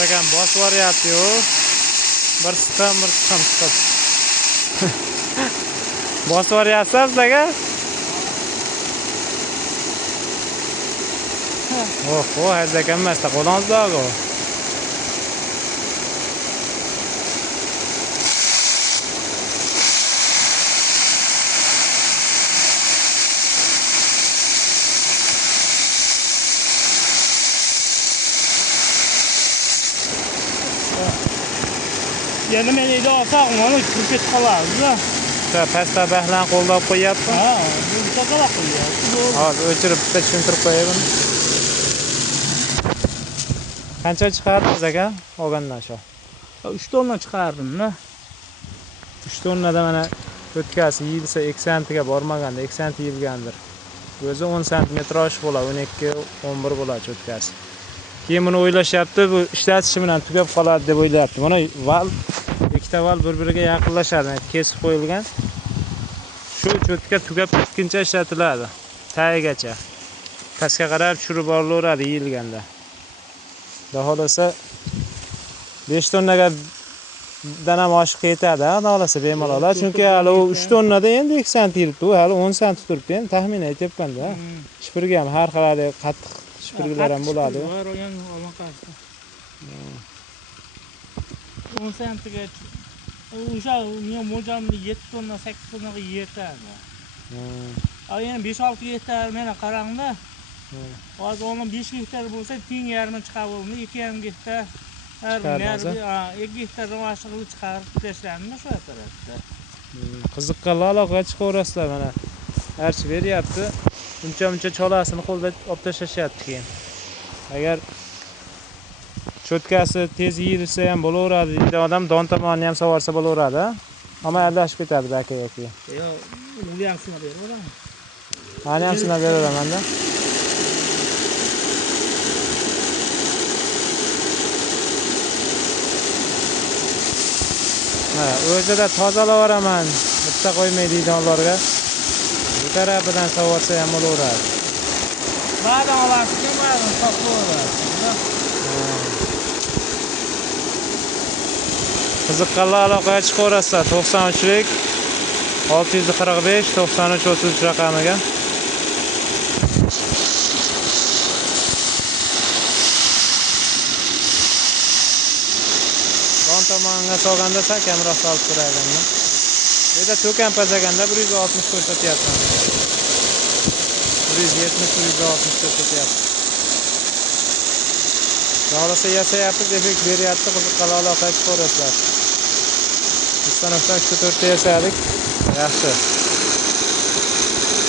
Sakam bosib yuboryapti-yu. Bir siqim siqib. Bosib yuboryapsiz aka? Oho, hazaka emasda qo'lingizda-ku. Yana men uyda olsam, mana kirib ketib qolamiz-da. Pastda bahlan qo'llab qo'yapti. Ha, bu chaqaloq qilyapti. Hozir o'chirib bitta tushuntirib qo'yay buni. Qancha chiqardingiz aka olgandan shu? 3 tonna chiqardim-da. 3 tonnada mana o'tkasi yilsa 2 santiga bormaganda 2 santi yilgandir. O'zi 10 santimetr oshiq bo'ladi, 12-11 bo'ladi o'tkasi. Keyin buni o'ylashyapti, bu ishlatishi bilan tugab qoladi deb o'ylayapti. Mana val, ikkita val bir-biriga yaqinlashadi, kesib qo'yilgan. Shu cho'tka tugab ketguncha ishlatiladi, tagigacha. Pastga qarab tushirib borilaveradi yilganda. Xudo xolasa 5 tonnaga danam oshiq yetadi, xudo xolasa bemalol. Chunki hali u 3 tonnada endi 2 santi yilibdi, hali 10 santi turibdi. Endi taxmin aytyapman-da. Shipirga ham har xil qattiq shipirgilar ham bo'ladi. 10 santiga o'sha mo'ljalni 7 tonna 8 tonnaga yetadi. Yana 5-6 gektar meni qarangda. Hozir onun 5 gektar bo'lsa teng yarmi chiqaverdi, 2,5 gektar. 2 gektardan oshiq chiqarib tashlanmi shu tarafda. Qiziqqanlar aloqaga chiqaverasizlar mana. Archi beryapti. Uncha cholasini qo'lda olib tashlashyapti keyin. Agar cho'tkasi tez yeyilsa ham bo'laveradi deydi odam, don tomonini ham savarsa bo'laveradi. Ammo adashib ketadi akaga keyin. Yo'q, uni ham sinab beraman. Mani ham sinab beraman-da. Ha, o'zida tozalaveraman. Bitta qo'ymay deydonlarga. Bu tarafidan savarsa ham bo'laveradi. Ba'dan olasiz, ba'dan sotlaveradi. Qiziqqanlar aloqaga chiqaverasizlar. 93lik 645 93 33 raqamiga. Don tomoniga solganda kamroq solib turayapman. Bu yerda to'kan pazaganda 160 ko'rsatyapman. 170 160 ko'rsatyapti. Xolasa yasayapti, defekt beryapti, qiziqqanlar aloqaga chiqaverasizlar. Ustanofdan 3-4 ta yasadik. Yaxshi.